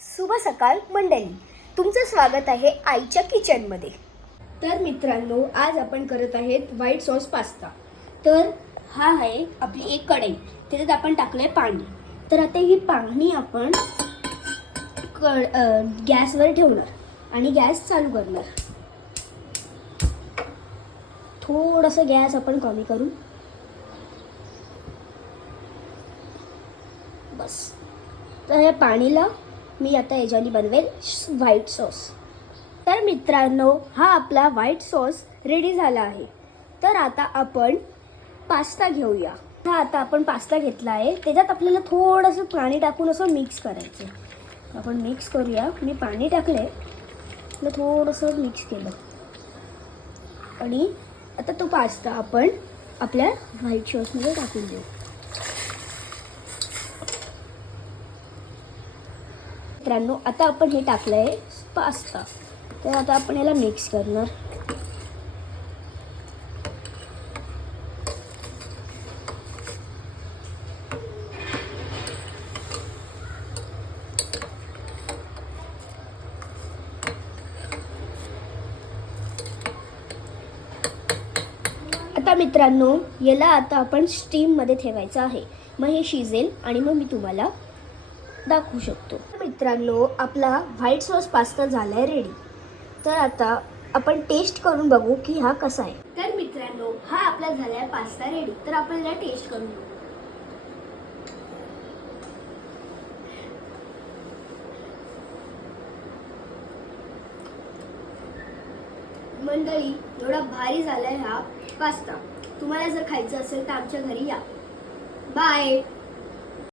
शुभ सकाळ मंडळी, तुमचं स्वागत आहे आईच्या किचनमध्ये। तर मित्रांनो, आज आपण करत आहेत व्हाईट सॉस पास्ता। तर हा आहे आपली एक कढई, त्याच्यात आपण टाकलंय पाणी। तर आता ही पाणी आपण गॅसवर ठेवणार आणि गॅस चालू करणार। थोडासा गॅस आपण कमी करू, बस। तर या पाणीला मी आता याच्याने बनवेल व्हाईट सॉस। तर मित्रांनो, हा आपला व्हाईट सॉस रेडी झाला आहे। तर आता आपण पास्ता घेऊया। आता आपण पास्ता घेतला आहे, त्याच्यात आपल्याला थोडंसं पाणी टाकून असं मिक्स करायचं। आपण मिक्स करूया। मी पाणी टाकले, थोडंसं मिक्स केलं आणि आता तो पास्ता आपण आपल्या व्हाईट सॉसमध्ये टाकून देऊ। मित्रांनो, आता आपण हे टाकलंय पास्ता, तर आता आपण याला मिक्स करणार। आता मित्रांनो, याला आता आपण स्टीम मध्ये ठेवायचं आहे। मग हे शिजेल आणि मग मी तुम्हाला दाखवू शकतो। मित्रांनो, आपला व्हाईट सॉस पास्ता झालाय रेडी। तर आता आपण टेस्ट करून बघू की हा कसा आहे। तर मित्रांनो, हा आपला झालाय पास्ता रेडी। तर आपण याला टेस्ट करून बघू। मंडळी, एवढा भारी झालाय हा पास्ता। तुम्हाला जर खायचं असेल तर आमच्या घरी या। बाय।